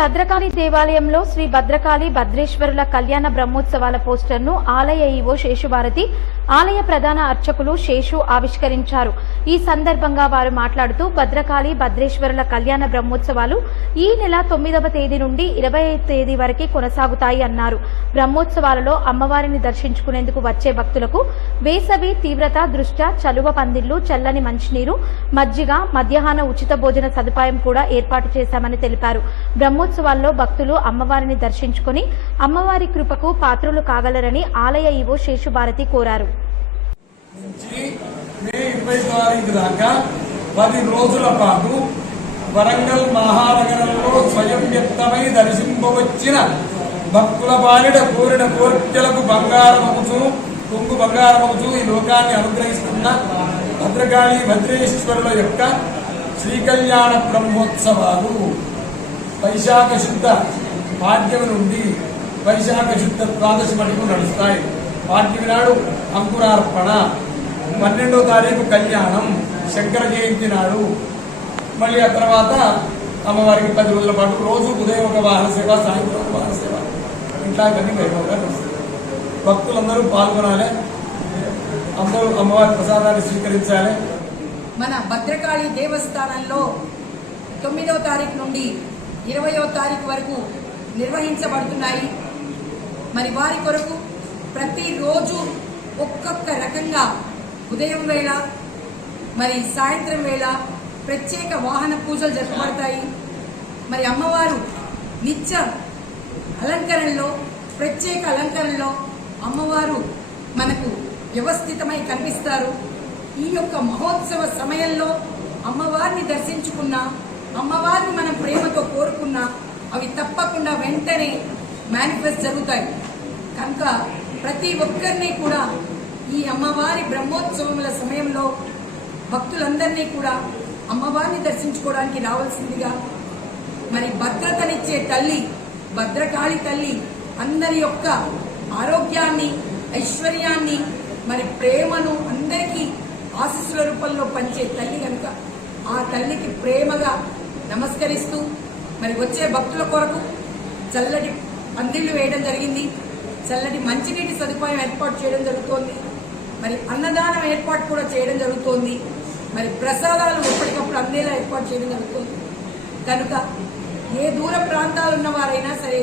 భద్రకాళి దేవాలయంలో శ్రీ భద్రకాళి భద్రేశ్వరుల కళ్యాణ బ్రహ్మోత్సవాల పోస్టర్ను ఆలయ ఈవో శేషుభారతి, ఆలయ ప్రధాన అర్చకులు శేషు ఆవిష్కరించారు. ఈ సందర్భంగా వారు మాట్లాడుతూ భద్రకాళి భద్రేశ్వరుల కళ్యాణ బ్రహ్మోత్సవాలు ఈ నెల 9వ తేదీ నుండి 25వ తేదీ వరకు కొనసాగుతాయి అన్నారు. బ్రహ్మోత్సవాలలో అమ్మవారిని దర్శించుకునేందుకు వచ్చే భక్తులకు వేసవి తీవ్రత దృష్ట్యా చలువ పందిళ్లు, చల్లని మంచినీరు, మజ్జిగ, మధ్యాహ్న ఉచిత భోజన సదుపాయం కూడా ఏర్పాటు చేశామని తెలిపారు. బ్రహ్మోత్సవాల్లో భక్తులు అమ్మవారిని దర్శించుకుని అమ్మవారి కృపకు పాత్రులు కాగలరని ఆలయ ఈవో శేషుభారతి కోరారు. మే 25 దాకా 10 రోజుల పాటు వరంగల్ మహానగరంలో స్వయం వ్యక్తమై దర్శింపవచ్చిన భక్తుల బాలిడ కోరిన కోర్కెలకు బంగారమవుచు కొంగు బంగారమవుచు ఈ లోకాన్ని అనుగ్రహిస్తున్న భద్రకాళి భద్రేశ్వరుల యొక్క శ్రీకళ్యాణ బ్రహ్మోత్సవాలు వైశాఖ శుద్ధ పాడ్యమి నుండి వైశాఖ శుద్ధ ద్వాదశి వరకు నడుస్తాయి. పాడ్యమి నాడు అంకురార్పణ, 12వ తారీఖు కళ్యాణం, శంకర జయంతి నాడు, మళ్ళీ ఆ తర్వాత అమ్మవారికి 10 రోజుల పాటు రోజు ఉదయం ఒక వాహన సేవ, సాయంత్రం ఒక వాహన సేవ, ఇట్లా ఇవన్నీ వైభవంగా నడుస్తాయి. భక్తులందరూ పాల్గొనాలి, అందరూ అమ్మవారి ప్రసాదాన్ని స్వీకరించాలి. మన భద్రకాళి దేవస్థానంలో 9వ తారీఖు నుండి 20వ తారీఖు వరకు నిర్వహించబడుతున్నాయి. మరి వారి కొరకు ప్రతిరోజు ఒక్కొక్క రకంగా ఉదయం వేళ మరి సాయంత్రం వేళ ప్రత్యేక వాహన పూజలు జరపబడతాయి. మరి అమ్మవారు నిత్య అలంకరణలో, ప్రత్యేక అలంకరణలో అమ్మవారు మనకు వ్యవస్థితమై కనిపిస్తారు. ఈ యొక్క మహోత్సవ సమయంలో అమ్మవారిని దర్శించుకున్న, అమ్మవారిని మనం ప్రేమతో కోరుకున్న అవి తప్పకుండా వెంటనే మేనిఫెస్ట్ జరుగుతాయి. కనుక ప్రతి ఒక్కరిని కూడా ఈ అమ్మవారి బ్రహ్మోత్సవముల సమయంలో భక్తులందరినీ కూడా అమ్మవారిని దర్శించుకోవడానికి రావాల్సిందిగా, మరి భద్రతనిచ్చే తల్లి భద్రకాళి తల్లి అందరి యొక్క ఆరోగ్యాన్ని, ఐశ్వర్యాన్ని, మరి ప్రేమను అందరికీ ఆశీస్సుల రూపంలో పంచే తల్లి కనుక ఆ తల్లికి ప్రేమగా నమస్కరిస్తూ మరి వచ్చే భక్తుల కొరకు చల్లటి పందిళ్లు వేయడం జరిగింది. చల్లటి మంచినీటి సదుపాయం ఏర్పాటు చేయడం జరుగుతోంది. మరి అన్నదానం ఏర్పాటు కూడా చేయడం జరుగుతోంది. మరి ప్రసాదాలు ఎప్పటికప్పుడు అందేలా ఏర్పాటు చేయడం జరుగుతుంది. కనుక ఏ దూర ప్రాంతాలు ఉన్న వారైనా సరే